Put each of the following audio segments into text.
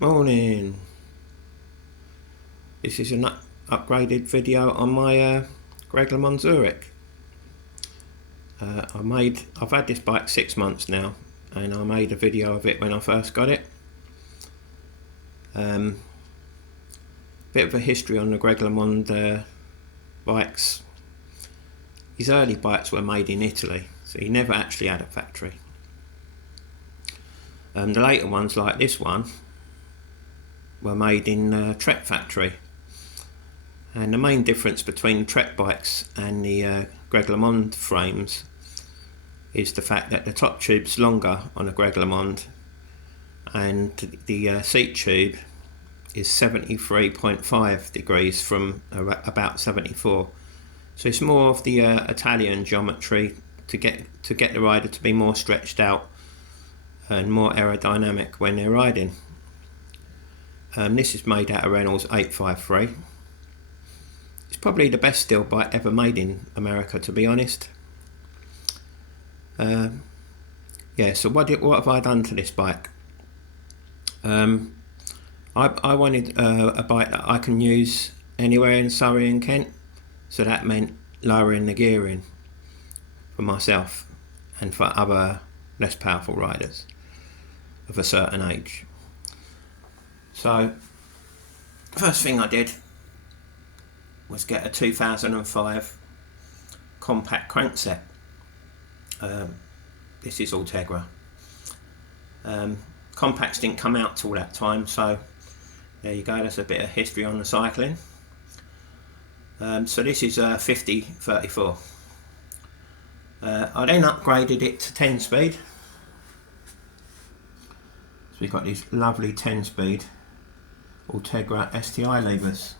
Morning. This is an upgraded video on my Greg LeMond Zurich. I've had this bike 6 months now, and I made a video of it when I first got it. Bit of a history on the Greg LeMond bikes. His early bikes were made in Italy, so he never actually had a factory. The later ones, like this one, were made in Trek factory. And the main difference between the Trek bikes and the Greg LeMond frames is the fact that the top tube's longer on a Greg LeMond, and the seat tube is 73.5 degrees from about 74. So it's more of the Italian geometry to get the rider to be more stretched out and more aerodynamic when they're riding. This is made out of Reynolds 853. It's probably the best steel bike ever made in America, to be honest. So what have I done to this bike? I wanted a bike that I can use anywhere in Surrey and Kent, so that meant lowering the gearing for myself and for other less powerful riders of a certain age. So first thing I did was get a 2005 compact crankset. This is Ultegra. Compacts didn't come out till that time, so there you go, that's a bit of history on the cycling. So this is 50-34. I then upgraded it to 10 speed. So we've got these lovely 10 speed Ultegra STI levers.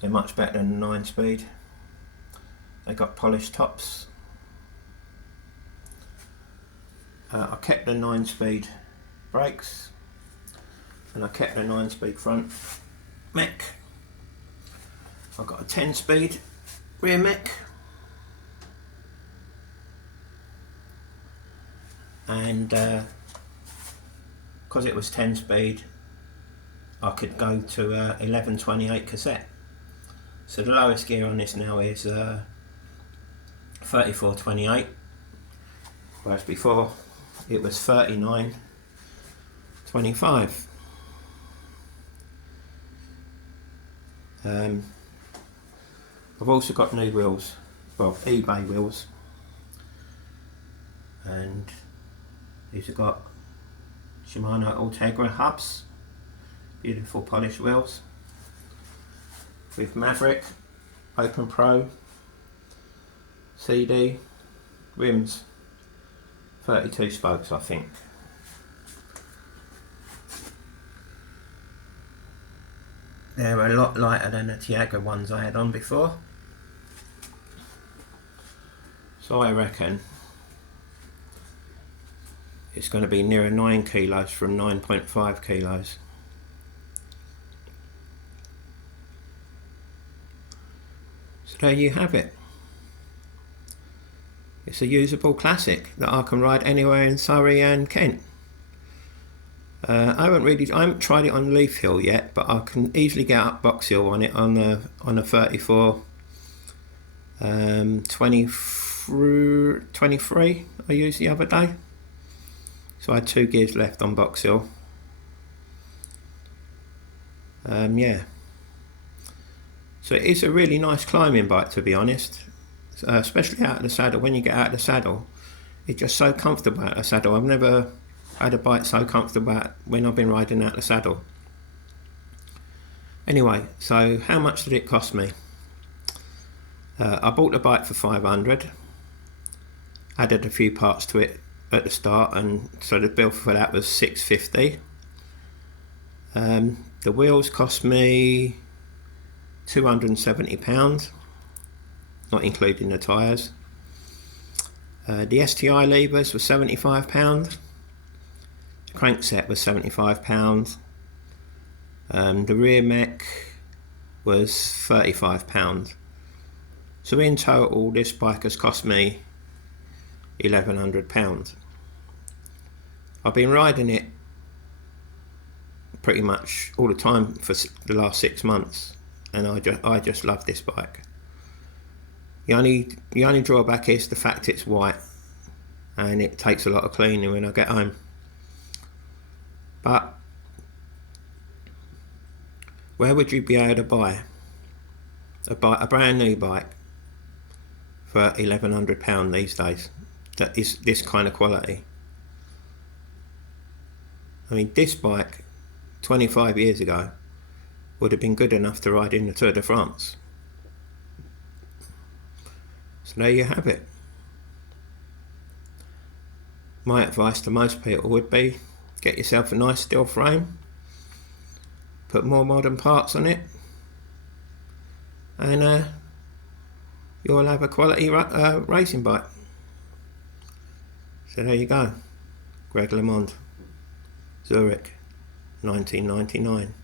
They're much better than the 9 speed. They got polished tops. I kept the 9 speed brakes, and I kept the 9 speed front mech. I've got a 10 speed rear mech, and because it was 10 speed, I could go to 1128 cassette. So the lowest gear on this now is 3428, whereas before it was 3925. I've also got new wheels, well, eBay wheels, and these have got Shimano Ultegra hubs, beautiful polished wheels with Maverick, Open Pro, CD, rims, 32 spokes I think. They're a lot lighter than the Tiago ones I had on before. So I reckon it's going to be nearer 9 kilos from 9.5 kilos. So there you have it. It's a usable classic that I can ride anywhere in Surrey and Kent. I haven't tried it on Leaf Hill yet, but I can easily get up Box Hill on it on a 34 23 I used the other day. So I had 2 gears left on Box Hill. Yeah. So it is a really nice climbing bike, to be honest. Especially out of the saddle. When you get out of the saddle, it's just so comfortable out of the saddle. I've never had a bike so comfortable when I've been riding out the saddle. Anyway, so how much did it cost me? I bought the bike for 500, added a few parts to it at the start, and so the bill for that was 650. The wheels cost me £270, not including the tyres. The STI levers were £75. The crankset was £75. The rear mech was £35. So in total, this bike has cost me £1,100. I've been riding it pretty much all the time for the last 6 months, and I just love this bike. The only drawback is the fact it's white, and it takes a lot of cleaning when I get home. But where would you be able to buy a brand new bike for £1,100 these days that is this kind of quality? I mean, this bike 25 years ago would have been good enough to ride in the Tour de France. So there you have it. My advice to most people would be get yourself a nice steel frame, put more modern parts on it, and you'll have a quality racing bike. So there you go. Greg LeMond, Zurich, 1999.